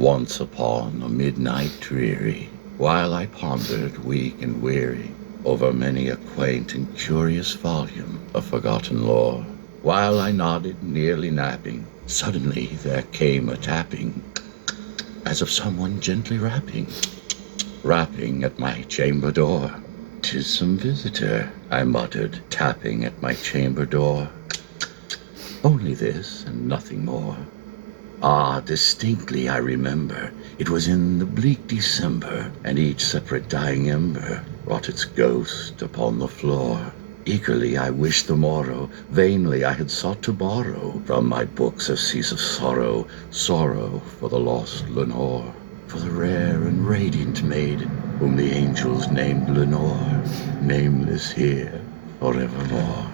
Once upon a midnight dreary, while I pondered, weak and weary, over many a quaint and curious volume of forgotten lore, while I nodded, nearly napping, suddenly there came a tapping, as of someone gently rapping at my chamber door. "'Tis some visitor," I muttered, tapping at my chamber door. "Only this, and nothing more." Ah, distinctly I remember, it was in the bleak December, and each separate dying ember wrought its ghost upon the floor. Eagerly I wished the morrow, vainly I had sought to borrow from my books a cease of sorrow, sorrow for the lost Lenore, for the rare and radiant maid whom the angels named Lenore, nameless here forevermore.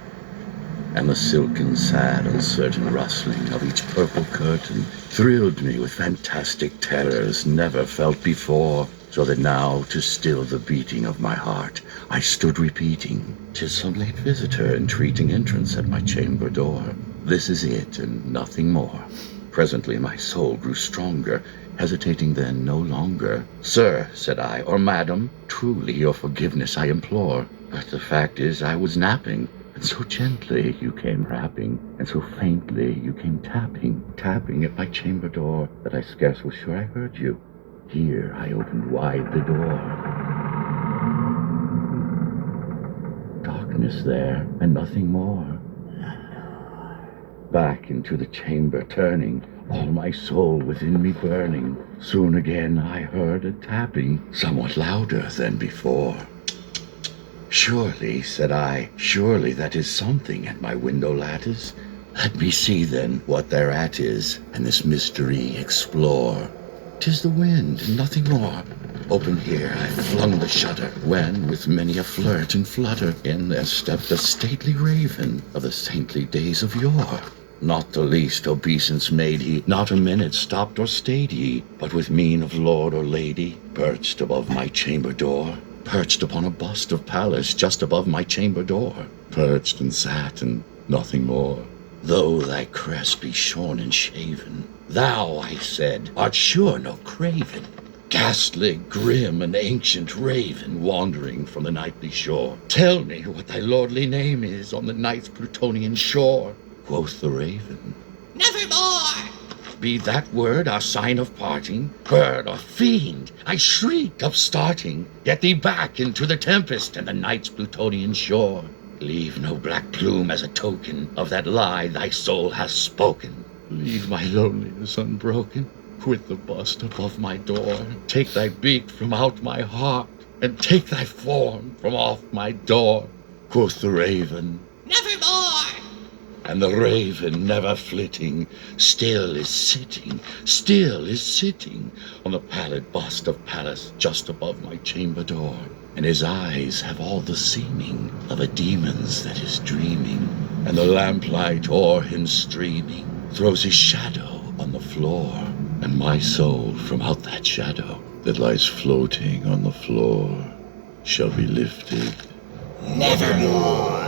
And the silken, sad, uncertain rustling of each purple curtain thrilled me with fantastic terrors never felt before, so that now, to still the beating of my heart, I stood repeating, "'Tis some late visitor entreating entrance at my chamber door. This is it, and nothing more." Presently my soul grew stronger, hesitating then no longer. "Sir," said I, "or madam, truly your forgiveness I implore, but the fact is I was napping, and so gently you came rapping, and so faintly you came tapping at my chamber door, that I scarce was sure I heard you. Here I opened wide the door. Darkness there, and nothing more. Back into the chamber turning, all my soul within me burning, soon again I heard a tapping, somewhat louder than before. "Surely," said I, "surely that is something at my window lattice. Let me see then what thereat is, and this mystery explore." "'Tis the wind, and nothing more." Open here I flung the shutter, when, with many a flirt and flutter, in there stepped a stately raven of the saintly days of yore. Not the least obeisance made he, not a minute stopped or stayed he, but with mien of lord or lady, perched above my chamber door, perched upon a bust of Pallas just above my chamber door, perched and sat, and nothing more. "Though thy crest be shorn and shaven, thou," I said, "art sure no craven, ghastly, grim, and ancient raven, wandering from the nightly shore. Tell me what thy lordly name is on the night's Plutonian shore." Quoth the raven, "Nevermore." Be that word our sign of parting? Bird or fiend, I shriek, upstarting, "Get thee back into the tempest and the night's Plutonian shore. Leave no black plume as a token of that lie thy soul has spoken. Leave my loneliness unbroken. Quit the bust above my door. Take thy beak from out my heart, and take thy form from off my door." Quoth the raven, "Nevermore." And the raven, never flitting, still is sitting on the pallid bust of Pallas just above my chamber door. And his eyes have all the seeming of a demon's that is dreaming, and the lamplight o'er him streaming throws his shadow on the floor, and my soul from out that shadow that lies floating on the floor shall be lifted nevermore.